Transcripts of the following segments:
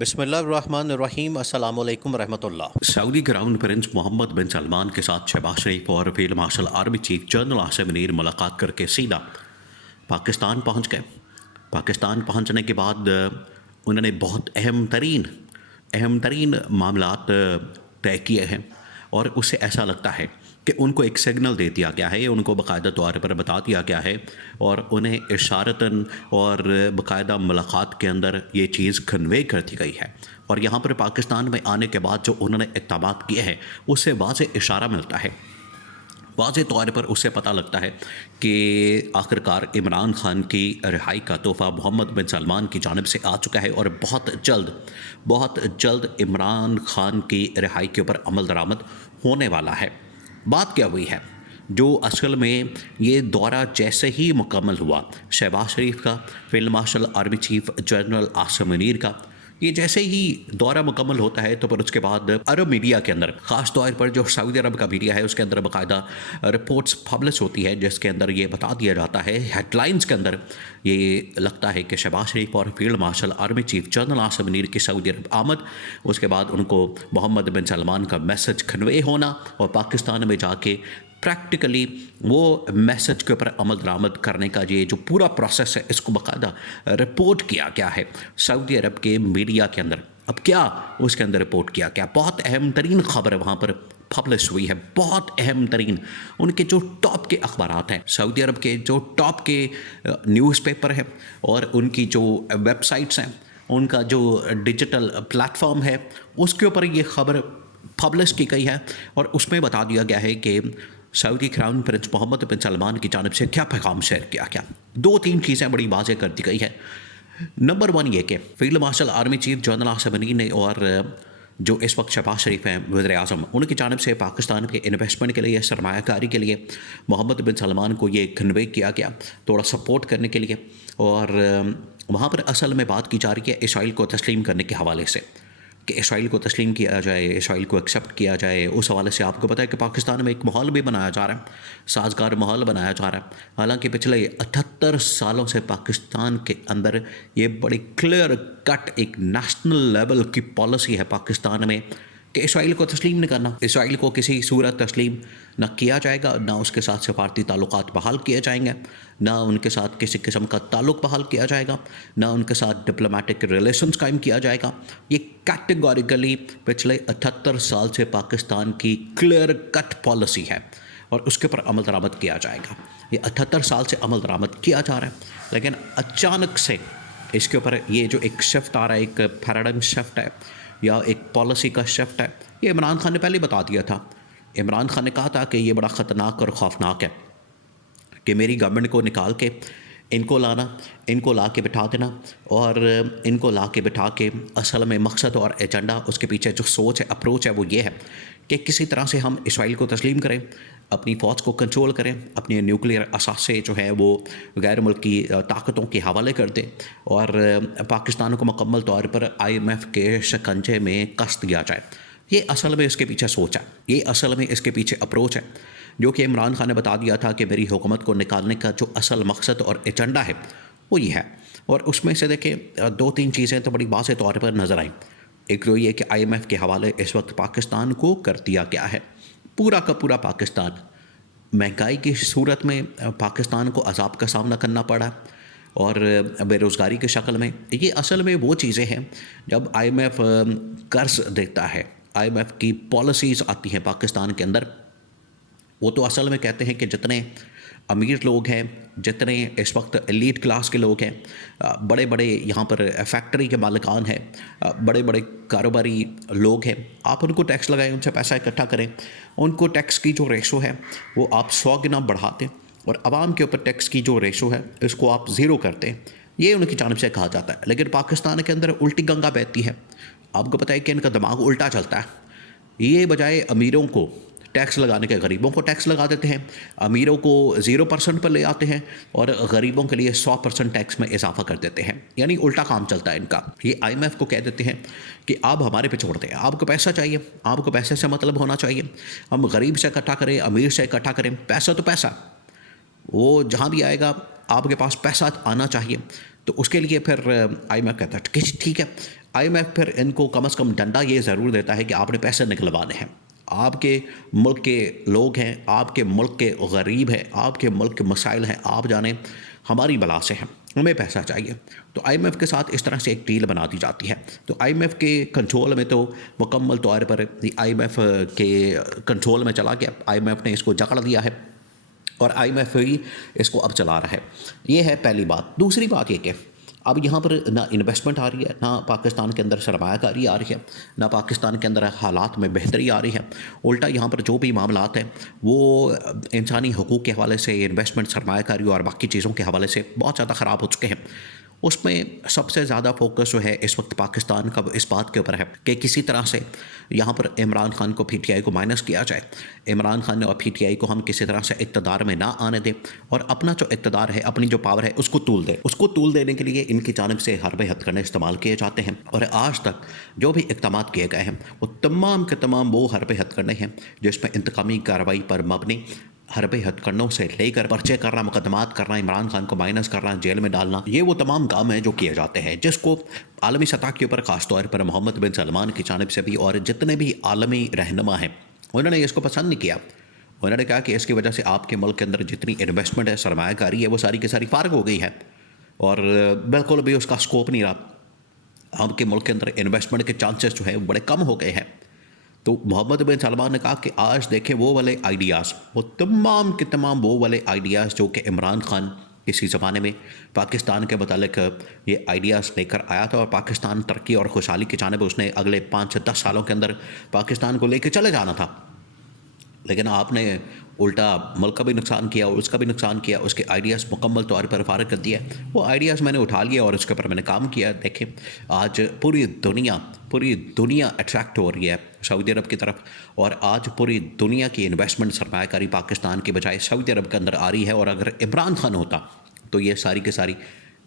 بسم اللہ الرحمن الرحیم۔ السلام علیکم ورحمۃ اللہ۔ سعودی کراؤن پرنس محمد بن سلمان کے ساتھ شہباز شریف اور field marshal army chief general Asim Munir ملاقات کر کے سیدھا پاکستان پہنچ گئے۔ پاکستان پہنچنے کے بعد انہوں نے بہت اہم ترین معاملات طے کیے ہیں، اور اس سے ایسا لگتا ہے کہ ان کو ایک سگنل دے دیا گیا ہے، ان کو باقاعدہ طور پر بتا دیا گیا ہے، اور انہیں اشارتاً اور باقاعدہ ملاقات کے اندر یہ چیز کنوے کر دی گئی ہے۔ اور یہاں پر پاکستان میں آنے کے بعد جو انہوں نے اقدامات کیے ہیں اس سے واضح اشارہ ملتا ہے، واضح طور پر اس سے پتہ لگتا ہے کہ آخرکار عمران خان کی رہائی کا تحفہ محمد بن سلمان کی جانب سے آ چکا ہے، اور بہت جلد عمران خان کی رہائی کے اوپر عمل درآمد ہونے والا ہے۔ بات کیا ہوئی ہے؟ جو اصل میں یہ دورہ جیسے ہی مکمل ہوا، شہباز شریف کا، field marshal army chief general Asim Munir کا، یہ جیسے ہی دورہ مکمل ہوتا ہے تو پھر اس کے بعد عرب میڈیا کے اندر، خاص طور پر جو سعودی عرب کا میڈیا ہے، اس کے اندر باقاعدہ رپورٹس پبلش ہوتی ہے، جس کے اندر یہ بتا دیا جاتا ہے، ہیڈ لائنز کے اندر یہ لگتا ہے کہ شہباز شریف اور field marshal army chief general Asim Munir کی سعودی عرب آمد، اس کے بعد ان کو محمد بن سلمان کا میسج کنوے ہونا، اور پاکستان میں جا کے پریکٹیکلی وہ میسج کے اوپر عمل درآمد کرنے کا یہ جو پورا پروسیس ہے، اس کو باقاعدہ رپورٹ کیا گیا ہے سعودی عرب کے میڈیا کے اندر۔ اب کیا اس کے اندر رپورٹ کیا گیا؟ بہت اہم ترین خبر وہاں پر پبلش ہوئی ہے، بہت اہم ترین ان کے جو ٹاپ کے اخبارات ہیں، سعودی عرب کے جو ٹاپ کے نیوز پیپر ہیں، اور ان کی جو ویب سائٹس ہیں، ان کا جو ڈیجیٹل پلیٹ فارم ہے، اس کے اوپر یہ خبر پبلش کی گئی ہے، اور اس میں بتا دیا گیا ہے کہ سعودی کراؤن پرنس محمد بن سلمان کی جانب سے کیا پیغام شیئر کیا گیا۔ 2-3 چیزیں بڑی واضح کر دی گئی ہے۔ نمبر 1 یہ کہ field marshal army chief general Asim Munir نے، اور جو اس وقت شہباز شریف ہیں وزیر اعظم، ان کی جانب سے پاکستان کے انویسٹمنٹ کے لیے، سرمایہ کاری کے لیے محمد بن سلمان کو یہ کنوے کیا گیا، تھوڑا سپورٹ کرنے کے لیے۔ اور وہاں پر اصل میں بات کی جا رہی ہے اسرائیل کو تسلیم کرنے کے حوالے سے، کہ اسرائیل کو تسلیم کیا جائے، اسرائیل کو ایکسیپٹ کیا جائے۔ اس حوالے سے آپ کو پتہ ہے کہ پاکستان میں ایک ماحول بھی بنایا جا رہا ہے، سازگار ماحول بنایا جا رہا ہے۔ حالانکہ پچھلے 78 سالوں سے پاکستان کے اندر یہ بڑی کلیئر کٹ ایک نیشنل لیول کی پالیسی ہے پاکستان میں کہ اسرائیل کو تسلیم نہیں کرنا، اسرائیل کو کسی صورت تسلیم نہ کیا جائے گا، نہ اس کے ساتھ سفارتی تعلقات بحال کیے جائیں گے، نہ ان کے ساتھ کسی قسم کا تعلق بحال کیا جائے گا، نہ ان کے ساتھ ڈپلومیٹک ریلیشنز قائم کیا جائے گا۔ یہ کیٹیگوریکلی پچھلے 78 سال سے پاکستان کی کلیئر کٹ پالیسی ہے، اور اس کے اوپر عمل درآمد کیا جائے گا۔ یہ 78 سال سے عمل درآمد کیا جا رہا ہے، لیکن اچانک سے اس کے اوپر یہ جو ایک شفٹ آ رہا ہے، ایک پیراڈائم شفٹ ہے، یا ایک پالیسی کا شفٹ ہے، یہ عمران خان نے پہلے بتا دیا تھا۔ عمران خان نے کہا تھا کہ یہ بڑا خطرناک اور خوفناک ہے کہ میری گورنمنٹ کو نکال کے ان کو لانا، ان کو لا کے بٹھا دینا، اور ان کو لا کے بٹھا کے اصل میں مقصد اور ایجنڈا، اس کے پیچھے جو سوچ ہے، اپروچ ہے، وہ یہ ہے کہ کسی طرح سے ہم اسرائیل کو تسلیم کریں، اپنی فوج کو کنٹرول کریں، اپنے نیوکلیئر اثاثے جو ہے وہ غیر ملکی طاقتوں کے حوالے کر دیں، اور پاکستان کو مکمل طور پر IMF کے شکنجے میں کس دیا جائے۔ یہ اصل میں اس کے پیچھے سوچ ہے، یہ اصل میں اس کے پیچھے اپروچ ہے، جو کہ عمران خان نے بتا دیا تھا کہ میری حکومت کو نکالنے کا جو اصل مقصد اور ایجنڈا ہے وہ یہ ہے۔ اور اس میں سے دیکھیں 2-3 چیزیں تو بڑی واضح طور پر نظر آئیں۔ ایک تو یہ کہ IMF کے حوالے اس وقت پاکستان کو کر دیا گیا ہے، پورا کا پورا پاکستان مہنگائی کی صورت میں پاکستان کو عذاب کا سامنا کرنا پڑا، اور بے روزگاری کی شکل میں۔ یہ اصل میں وہ چیزیں ہیں جب IMF قرض دیتا ہے، IMF کی پالیسیز آتی ہیں پاکستان کے اندر، وہ تو اصل میں کہتے ہیں کہ جتنے امیر لوگ ہیں، جتنے اس وقت ایلیٹ کلاس کے لوگ ہیں، بڑے بڑے یہاں پر فیکٹری کے مالکان ہیں، بڑے بڑے کاروباری لوگ ہیں، آپ ان کو ٹیکس لگائیں، ان سے پیسہ اکٹھا کریں، ان کو ٹیکس کی جو ریشو ہے وہ آپ 100 گنا بڑھا دیں، اور عوام کے اوپر ٹیکس کی جو ریشو ہے اس کو آپ 0 کرتے ہیں، یہ ان کی جانب سے کہا جاتا ہے۔ لیکن پاکستان کے اندر الٹی گنگا بہتی ہے۔ آپ کو پتہ ہے کہ ان کا دماغ الٹا چلتا ہے، یہ بجائے امیروں کو ٹیکس لگانے کے غریبوں کو ٹیکس لگا دیتے ہیں، امیروں کو 0% پر لے آتے ہیں، اور غریبوں کے لیے 100% ٹیکس میں اضافہ کر دیتے ہیں، یعنی الٹا کام چلتا ہے ان کا۔ یہ IMF کو کہہ دیتے ہیں کہ آپ ہمارے پہ چھوڑ دیں، آپ کو پیسہ چاہیے، آپ کو پیسے سے مطلب ہونا چاہیے، ہم غریب سے اکٹھا کریں، امیر سے اکٹھا کریں، پیسہ تو پیسہ وہ جہاں بھی آئے گا آپ کے پاس پیسہ آنا چاہیے۔ تو اس کے لیے پھر IMF کہتا ہے کہ ٹھیک ہے، IMF پھر ان کو کم از کم ڈنڈا یہ ضرور دیتا ہے کہ آپ نے پیسے نکلوانے ہیں. آپ کے ملک کے لوگ ہیں, آپ کے ملک کے غریب ہیں, آپ کے ملک کے مسائل ہیں, آپ جانیں ہماری بلا سے ہیں, ہمیں پیسہ چاہیے. تو IMF کے ساتھ اس طرح سے ایک ڈیل بنا دی جاتی ہے. تو IMF کے کنٹرول میں تو مکمل طور پر IMF کے کنٹرول میں چلا گیا. IMF نے اس کو جکڑ دیا ہے اور IMF ہی اس کو اب چلا رہا ہے. یہ ہے پہلی بات. دوسری بات یہ کہ اب یہاں پر نہ انویسٹمنٹ آ رہی ہے, نہ پاکستان کے اندر سرمایہ کاری آ رہی ہے, نہ پاکستان کے اندر حالات میں بہتری آ رہی ہے. الٹا یہاں پر جو بھی معاملات ہیں وہ انسانی حقوق کے حوالے سے, انویسٹمنٹ, سرمایہ کاری اور باقی چیزوں کے حوالے سے بہت زیادہ خراب ہو چکے ہیں. اس میں سب سے زیادہ فوکس جو ہے اس وقت پاکستان کا اس بات کے اوپر ہے کہ کسی طرح سے یہاں پر عمران خان کو PTI کو مائنس کیا جائے, عمران خان اور PTI کو ہم کسی طرح سے اقتدار میں نہ آنے دیں اور اپنا جو اقتدار ہے, اپنی جو پاور ہے اس کو طول دیں. اس کو طول دینے کے لیے ان کی جانب سے حرب ہتھ کنڈے استعمال کیے جاتے ہیں اور آج تک جو بھی اقدامات کیے گئے ہیں وہ تمام کے تمام وہ حرب ہتھ کنڈے ہیں جس میں انتقامی کارروائی پر مبنی حرب ہتھ کنڈوں سے لے کر پرچے کرنا, مقدمات کرنا, عمران خان کو مائنس کرنا, جیل میں ڈالنا, یہ وہ تمام کام ہیں جو کیے جاتے ہیں, جس کو عالمی سطح کے اوپر خاص طور پر محمد بن سلمان کی جانب سے بھی اور جتنے بھی عالمی رہنما ہیں انہوں نے اس کو پسند نہیں کیا. انہوں نے کہا کہ اس کی وجہ سے آپ کے ملک کے اندر جتنی انویسٹمنٹ ہے, سرمایہ کاری ہے, وہ ساری کی ساری فارغ ہو گئی ہے اور بالکل بھی اس کا اسکوپ نہیں رہا. آپ کے ملک کے اندر انویسٹمنٹ کے چانسز جو ہے وہ بڑے کم ہو گئے ہیں. تو محمد بن سلمان نے کہا کہ آج دیکھیں وہ والے آئیڈیاز, وہ تمام کے تمام وہ والے آئیڈیاز جو کہ عمران خان کسی زمانے میں پاکستان کے متعلق یہ آئیڈیاز لے کر آیا تھا اور پاکستان ترقی اور خوشحالی کی جانب اس نے اگلے 5 سے 10 سالوں کے اندر پاکستان کو لے کے چلے جانا تھا, لیکن آپ نے الٹا ملک کا بھی نقصان کیا اور اس کا بھی نقصان کیا. اس کے آئیڈیاز مکمل طور پر فارغ کر دیا. وہ آئیڈیاز میں نے اٹھا لیا اور اس کے اوپر میں نے کام کیا. دیکھیں آج پوری دنیا اٹریکٹ ہو رہی ہے سعودی عرب کی طرف اور آج پوری دنیا کی انویسٹمنٹ, سرمایہ کاری پاکستان کی بجائے سعودی عرب کے اندر آ رہی ہے. اور اگر عمران خان ہوتا تو یہ ساری کی ساری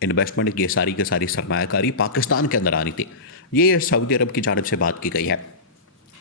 انویسٹمنٹ, یہ ساری کی ساری سرمایہ کاری پاکستان کے اندر آنی تھی. یہ سعودی عرب کی جانب سے بات کی گئی ہے.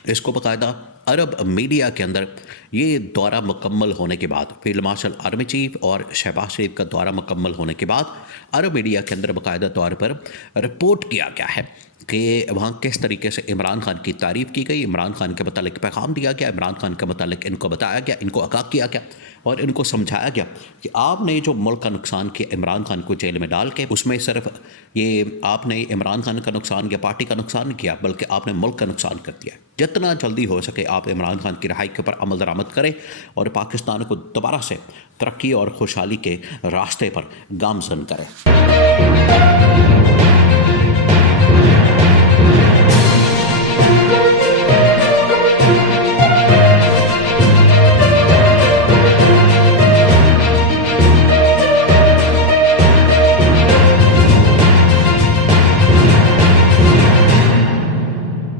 اس کو باقاعدہ عرب میڈیا کے اندر یہ دورہ مکمل ہونے کے بعد, فیلڈ مارشل آرمی چیف اور شہباز شریف کا دورہ مکمل ہونے کے بعد عرب میڈیا کے اندر باقاعدہ طور پر رپورٹ کیا گیا ہے کہ وہاں کس طریقے سے عمران خان کی تعریف کی گئی, عمران خان کے متعلق پیغام دیا گیا, عمران خان کے متعلق ان کو بتایا گیا, ان کو آگاہ کیا گیا اور ان کو سمجھایا گیا کہ آپ نے جو ملک کا نقصان کیا عمران خان کو جیل میں ڈال کے, اس میں صرف یہ آپ نے عمران خان کا نقصان یا پارٹی کا نقصان نہیں کیا بلکہ آپ نے ملک کا نقصان کر دیا. جتنا جلدی ہو سکے آپ عمران خان کی رہائی کے اوپر عمل درآمد کریں اور پاکستان کو دوبارہ سے ترقی اور خوشحالی کے راستے پر گامزن کریں.